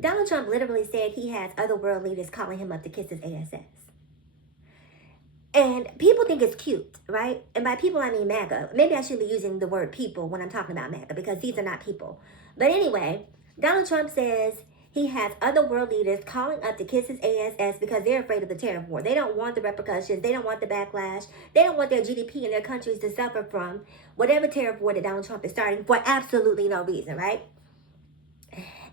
Donald Trump literally said he has other world leaders calling him up to kiss his ass. And people think it's cute, right? And by people, I mean MAGA. Maybe I should be using the word people when I'm talking about MAGA because these are not people. But anyway, Donald Trump says he has other world leaders calling up to kiss his ass because they're afraid of the tariff war. They don't want the repercussions. They don't want the backlash. They don't want their GDP and their countries to suffer from whatever tariff war that Donald Trump is starting for absolutely no reason, right?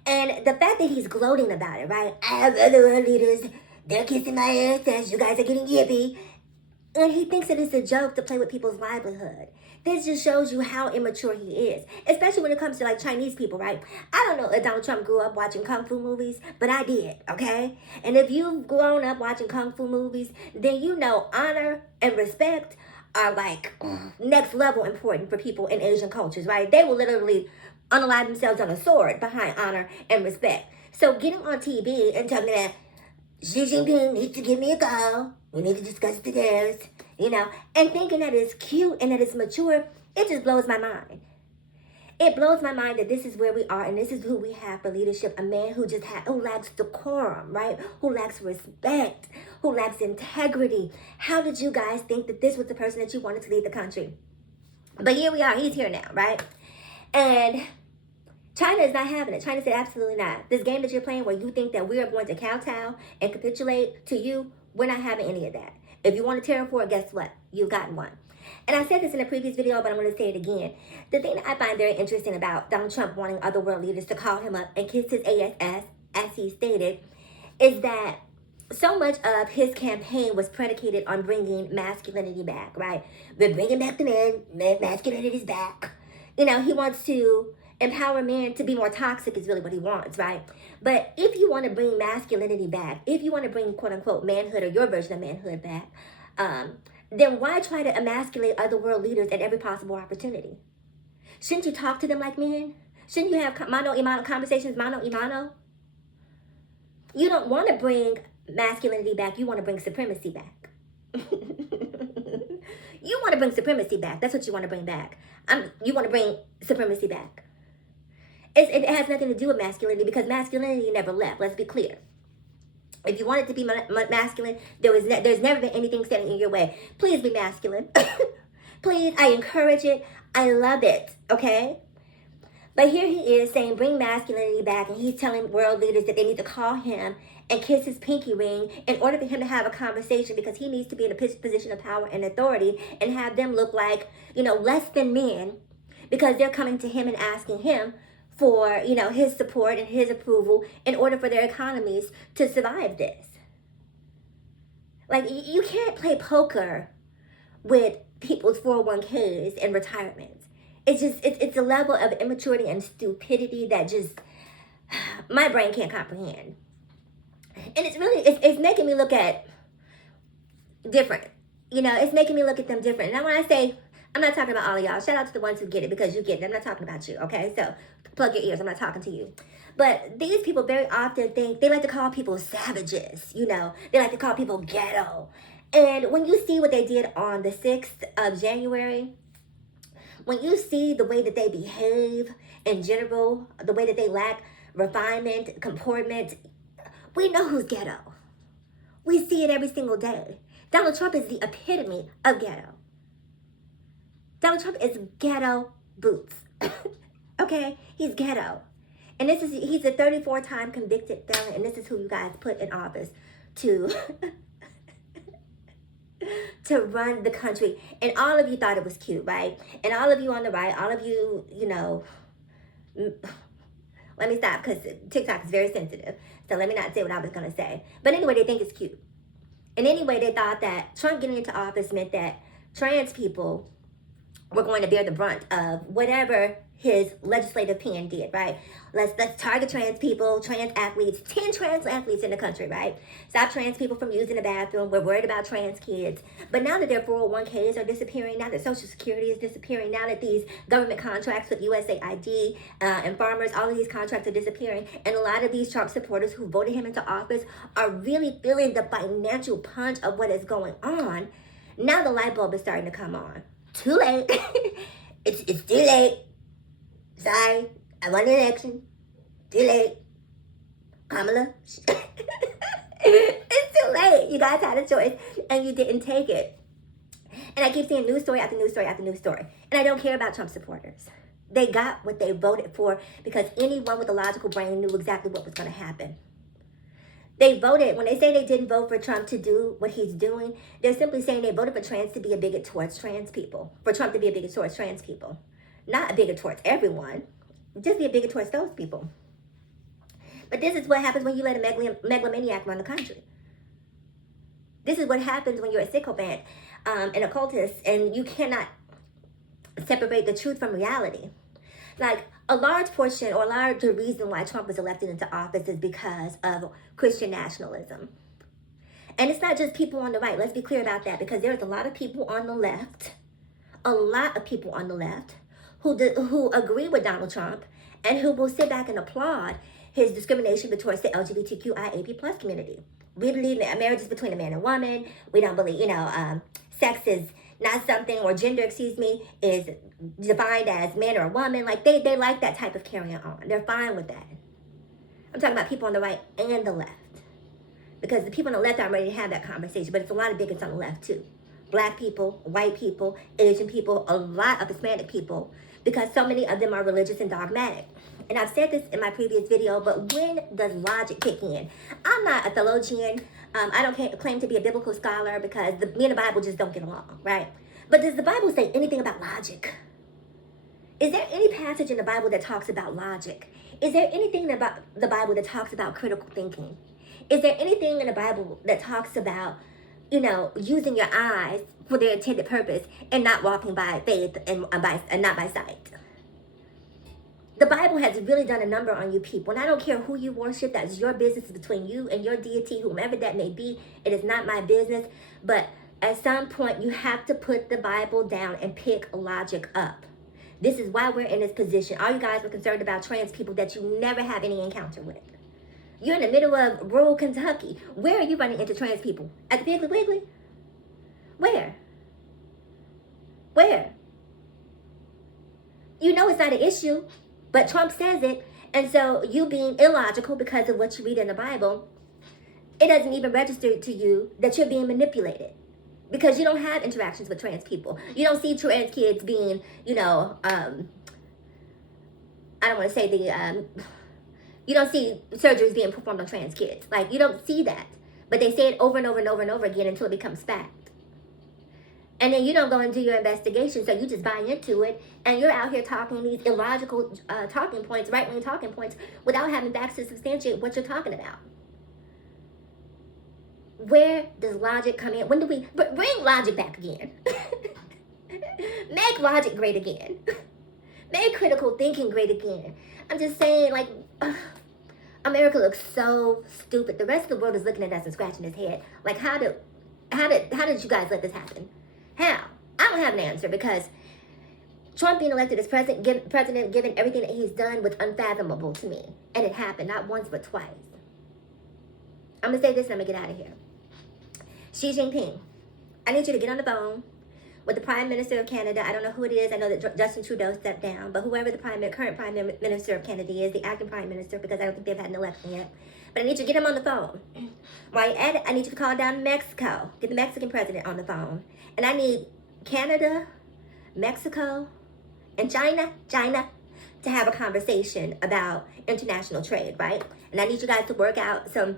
And the fact that he's gloating about it, right? I have other world leaders. They're kissing my ass. You guys are getting yippee. And he thinks that it's a joke to play with people's livelihood. This just shows you how immature he is, especially when it comes to like Chinese people, right? I don't know if Donald Trump grew up watching Kung Fu movies, but I did, okay? And if you've grown up watching Kung Fu movies, then you know honor and respect are like next level important for people in Asian cultures, right? They will literally unalive themselves on a sword behind honor and respect. So getting on TV and talking that Xi Jinping needs to give me a call. We need to discuss the tariffs, and thinking that it's cute and that it's mature, it just blows my mind. It blows my mind that this is where we are and this is who we have for leadership. A man who who lacks decorum, right? Who lacks respect, who lacks integrity. How did you guys think that this was the person that you wanted to lead the country? But here we are. He's here now, right? And China is not having it. China said absolutely not. This game that you're playing where you think that we are going to kowtow and capitulate to you, we're not having any of that. If you want a tariff war, guess what? You've gotten one. And I said this in a previous video, but I'm going to say it again. The thing that I find very interesting about Donald Trump wanting other world leaders to call him up and kiss his ass, as he stated, is that so much of his campaign was predicated on bringing masculinity back, right? We're bringing back the man. Masculinity is back. He wants to empower men to be more toxic is really what he wants, right? But if you want to bring masculinity back, if you want to bring quote unquote manhood or your version of manhood back, then why try to emasculate other world leaders at every possible opportunity? Shouldn't you talk to them like men? Shouldn't you have mano a mano conversations, mano a mano? You don't want to bring masculinity back. You want to bring supremacy back. You want to bring supremacy back. That's what you want to bring back. You want to bring supremacy back. It has nothing to do with masculinity because masculinity never left. Let's be clear. If you want it to be masculine, there's never been anything standing in your way. Please be masculine. Please, I encourage it. I love it, okay? But here he is saying bring masculinity back, and he's telling world leaders that they need to call him and kiss his pinky ring in order for him to have a conversation because he needs to be in a position of power and authority and have them look like, less than men because they're coming to him and asking him for, his support and his approval in order for their economies to survive this. Like, you can't play poker with people's 401ks and retirements. It's a level of immaturity and stupidity that just, my brain can't comprehend. And it's making me look at different. It's making me look at them different. And when I say, I'm not talking about all of y'all. Shout out to the ones who get it because you get it. I'm not talking about you, okay? So plug your ears. I'm not talking to you. But these people very often think, they like to call people savages, They like to call people ghetto. And when you see what they did on the 6th of January, when you see the way that they behave in general, the way that they lack refinement, comportment, we know who's ghetto. We see it every single day. Donald Trump is the epitome of ghetto. Donald Trump is ghetto boots. Okay? He's ghetto. And he's a 34-time convicted felon, and this is who you guys put in office to to run the country. And all of you thought it was cute, right? And all of you on the right, all of you, let me stop because TikTok is very sensitive. So let me not say what I was going to say. But anyway, they think it's cute. And anyway, they thought that Trump getting into office meant that trans people were going to bear the brunt of whatever his legislative pen did, right? Let's target trans people, trans athletes, 10 trans athletes in the country, right? Stop trans people from using the bathroom. We're worried about trans kids. But now that their 401ks are disappearing, now that Social Security is disappearing, now that these government contracts with USAID and farmers, all of these contracts are disappearing, and a lot of these Trump supporters who voted him into office are really feeling the financial punch of what is going on, now the light bulb is starting to come on. Too late. It's too late. Sorry, I won the election. Too late. Kamala. It's too late. You guys had a choice and you didn't take it. And I keep seeing news story after news story after news story. And I don't care about Trump supporters. They got what they voted for because anyone with a logical brain knew exactly what was going to happen. They voted, when they say they didn't vote for Trump to do what he's doing, they're simply saying they voted for trans to be a bigot towards trans people. For Trump to be a bigot towards trans people. Not a bigot towards everyone. Just be a bigot towards those people. But this is what happens when you let a megalomaniac run the country. This is what happens when you're a sycophant, an occultist, and you cannot separate the truth from reality. Like, a large portion or a larger reason why Trump was elected into office is because of Christian nationalism. And it's not just people on the right. Let's be clear about that, because there's a lot of people on the left, who agree with Donald Trump and who will sit back and applaud his discrimination towards the LGBTQIA+ plus community. We believe that marriage is between a man and woman. We don't believe, sex is not something, or gender, is defined as man or woman. Like, they like that type of carrying on. They're fine with that. I'm talking about people on the right and the left. Because the people on the left aren't ready to have that conversation, but it's a lot of bigots on the left too. Black people, white people, Asian people, a lot of Hispanic people, because so many of them are religious and dogmatic. And I've said this in my previous video, but when does logic kick in? I'm not a theologian. I don't claim to be a biblical scholar, because me and the Bible just don't get along, right? But does the Bible say anything about logic? Is there any passage in the Bible that talks about logic? Is there anything about the Bible that talks about critical thinking? Is there anything in the Bible that talks about, using your eyes for their intended purpose and not walking by faith and not by sight? The Bible has really done a number on you people. And I don't care who you worship. That's your business, between you and your deity, whomever that may be. It is not my business. But at some point, you have to put the Bible down and pick logic up. This is why we're in this position. All you guys were concerned about trans people that you never have any encounter with. You're in the middle of rural Kentucky. Where are you running into trans people? At the Piggly Wiggly? Where? You know it's not an issue. But Trump says it, and so you being illogical because of what you read in the Bible, it doesn't even register to you that you're being manipulated, because you don't have interactions with trans people. You don't see trans kids being, I don't want to say you don't see surgeries being performed on trans kids. Like, you don't see that, but they say it over and over and over and over again until it becomes fact. And then you don't go and do your investigation, so you just buy into it, and you're out here talking these illogical talking points, right-wing talking points, without having facts to substantiate what you're talking about. Where does logic come in? When do we bring logic back again? Make logic great again. Make critical thinking great again. I'm just saying, like, America looks so stupid. The rest of the world is looking at us and scratching his head. Like, how did you guys let this happen? How? I don't have an answer, because Trump being elected as president, given everything that he's done, was unfathomable to me. And it happened, not once, but twice. I'm going to say this and I'm going to get out of here. Xi Jinping, I need you to get on the phone with the Prime Minister of Canada. I don't know who it is. I know that Justin Trudeau stepped down. But whoever the current Prime Minister of Canada is, the acting Prime Minister, because I don't think they've had an election yet. But I need you to get him on the phone. While you're at it, I need you to call down Mexico. Get the Mexican president on the phone. And I need Canada, Mexico, and China to have a conversation about international trade, right? And I need you guys to work out some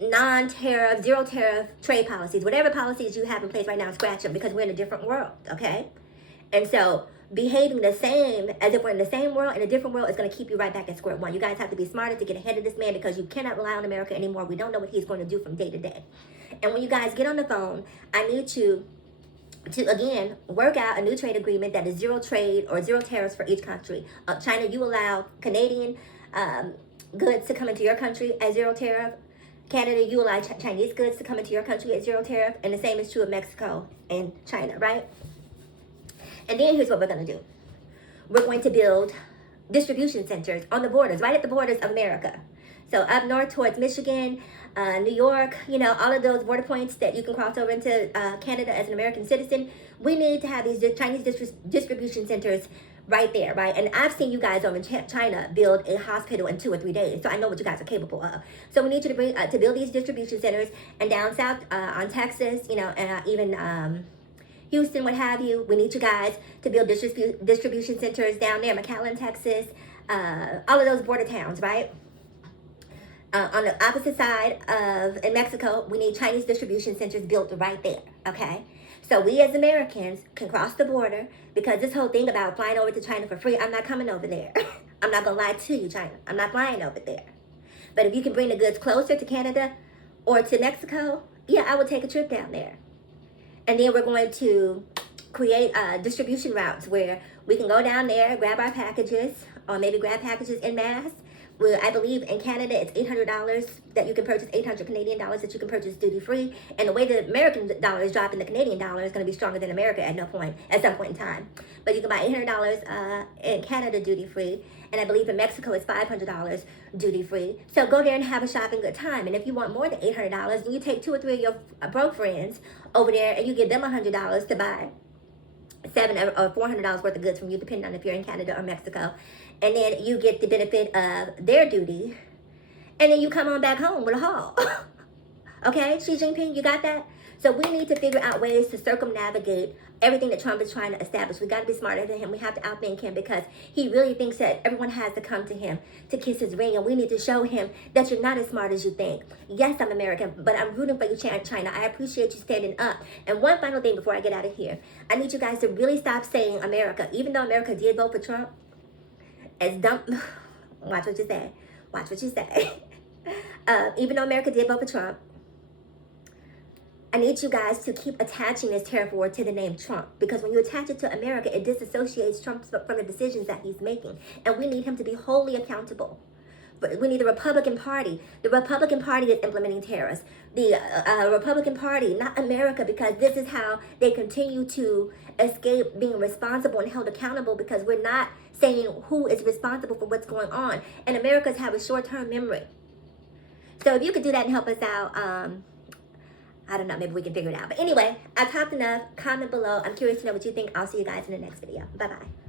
non-tariff, zero-tariff trade policies. Whatever policies you have in place right now, scratch them, because we're in a different world, okay? And so behaving the same as if we're in the same world, in a different world, is going to keep you right back at square one. You guys have to be smarter to get ahead of this man, because you cannot rely on America anymore. We don't know what he's going to do from day to day. And when you guys get on the phone, I need you to again work out a new trade agreement that is zero trade or zero tariffs for each country. China, you allow Canadian goods to come into your country at zero tariff. Canada, you allow Chinese goods to come into your country at zero tariff. And the same is true of Mexico and China, right? And then here's what we're going to do. We're going to build distribution centers on the borders, right at the borders of America. So up north towards Michigan, New York, all of those border points that you can cross over into Canada as an American citizen. We need to have these Chinese distribution centers right there, right? And I've seen you guys over in China build a hospital in 2 or 3 days, so I know what you guys are capable of. So we need you to bring to build these distribution centers, and down south on Texas, you know, and even Houston, what have you. We need you guys to build distribution centers down there, McAllen, Texas, all of those border towns, right? On the opposite side of in Mexico, we need Chinese distribution centers built right there, okay? So we as Americans can cross the border, because this whole thing about flying over to China for free, I'm not coming over there. I'm not gonna lie to you, China. I'm not flying over there. But if you can bring the goods closer to Canada or to Mexico, yeah, I will take a trip down there. And then we're going to create distribution routes where we can go down there, grab our packages, or maybe grab packages in mass. Well, I believe in Canada it's $800 that you can purchase, 800 Canadian dollars that you can purchase duty free. And the way the American dollar is dropping, the Canadian dollar is going to be stronger than America at some point in time. But you can buy $800 in Canada duty free, and I believe in Mexico it's $500 duty free. So go there and have a shopping good time. And if you want more than $800, then you take 2 or 3 of your broke friends over there and you give them $100 to buy $700 or $400 worth of goods from you, depending on if you're in Canada or Mexico. And then you get the benefit of their duty, and then you come on back home with a haul. Okay, Xi Jinping, you got that? So we need to figure out ways to circumnavigate everything that Trump is trying to establish. We got to be smarter than him. We have to outthink him, because he really thinks that everyone has to come to him to kiss his ring, and we need to show him that you're not as smart as you think. Yes, I'm American, but I'm rooting for you, China. I appreciate you standing up. And one final thing before I get out of here, I need you guys to really stop saying America. Even though America did vote for Trump, as dumb. Watch what you say. Watch what you say. Even though America did vote for Trump, I need you guys to keep attaching this tariff war to the name Trump, because when you attach it to America, it disassociates Trump from the decisions that he's making. And we need him to be wholly accountable. But we need the Republican Party. The Republican Party is implementing tariffs. The Republican Party, not America, because this is how they continue to escape being responsible and held accountable, because we're not saying who is responsible for what's going on. And Americans have a short-term memory. So if you could do that and help us out, I don't know, maybe we can figure it out. But anyway, I've talked enough. Comment below. I'm curious to know what you think. I'll see you guys in the next video. Bye-bye.